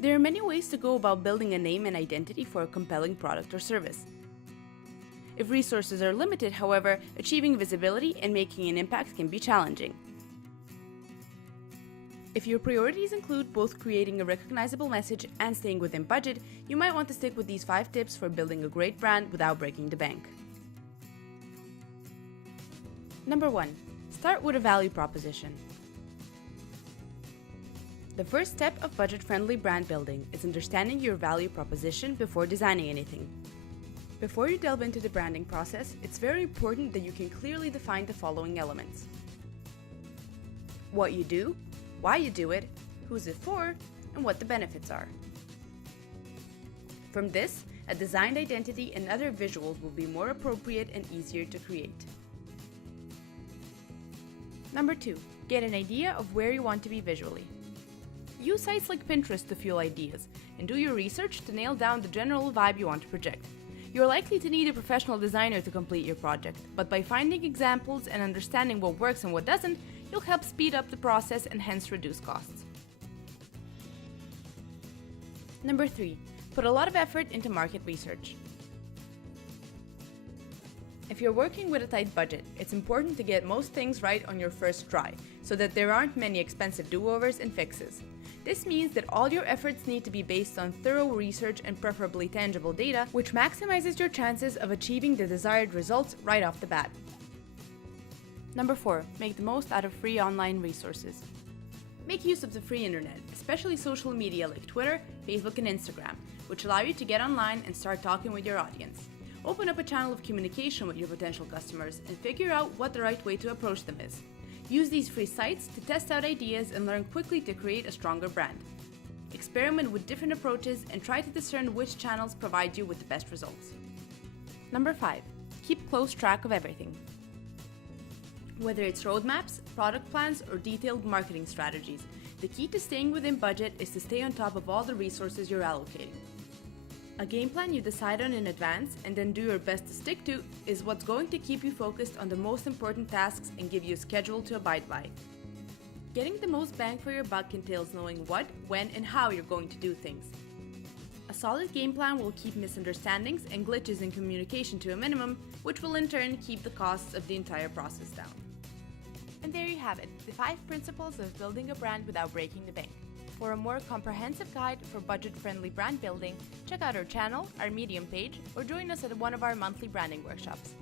There are many ways to go about building a name and identity for a compelling product or service. If resources are limited, however, achieving visibility and making an impact can be challenging. If your priorities include both creating a recognizable message and staying within budget, you might want to stick with these 5 tips for building a great brand without breaking the bank. Number 1. Start with a value proposition. The first step of budget-friendly brand building is understanding your value proposition before designing anything. Before you delve into the branding process, it's very important that you can clearly define the following elements: what you do, why you do it, who's it for, and what the benefits are. From this, a designed identity and other visuals will be more appropriate and easier to create. Number 2. Get an idea of where you want to be visually. Use sites like Pinterest to fuel ideas, and do your research to nail down the general vibe you want to project. You're likely to need a professional designer to complete your project, but by finding examples and understanding what works and what doesn't, you'll help speed up the process and hence reduce costs. Number 3. Put a lot of effort into market research. If you're working with a tight budget, it's important to get most things right on your first try, so that there aren't many expensive do-overs and fixes. This means that all your efforts need to be based on thorough research and preferably tangible data, which maximizes your chances of achieving the desired results right off the bat. Number 4. Make the most out of free online resources. Make use of the free internet, especially social media like Twitter, Facebook, and Instagram, which allow you to get online and start talking with your audience. Open up a channel of communication with your potential customers and figure out what the right way to approach them is. Use these free sites to test out ideas and learn quickly to create a stronger brand. Experiment with different approaches and try to discern which channels provide you with the best results. Number 5. Keep close track of everything. Whether it's roadmaps, product plans, or detailed marketing strategies, the key to staying within budget is to stay on top of all the resources you're allocating. A game plan you decide on in advance and then do your best to stick to is what's going to keep you focused on the most important tasks and give you a schedule to abide by. Getting the most bang for your buck entails knowing what, when, and how you're going to do things. A solid game plan will keep misunderstandings and glitches in communication to a minimum, which will in turn keep the costs of the entire process down. And there you have it, the 5 principles of building a brand without breaking the bank. For a more comprehensive guide for budget-friendly brand building, check out our channel, our Medium page, or join us at one of our monthly branding workshops.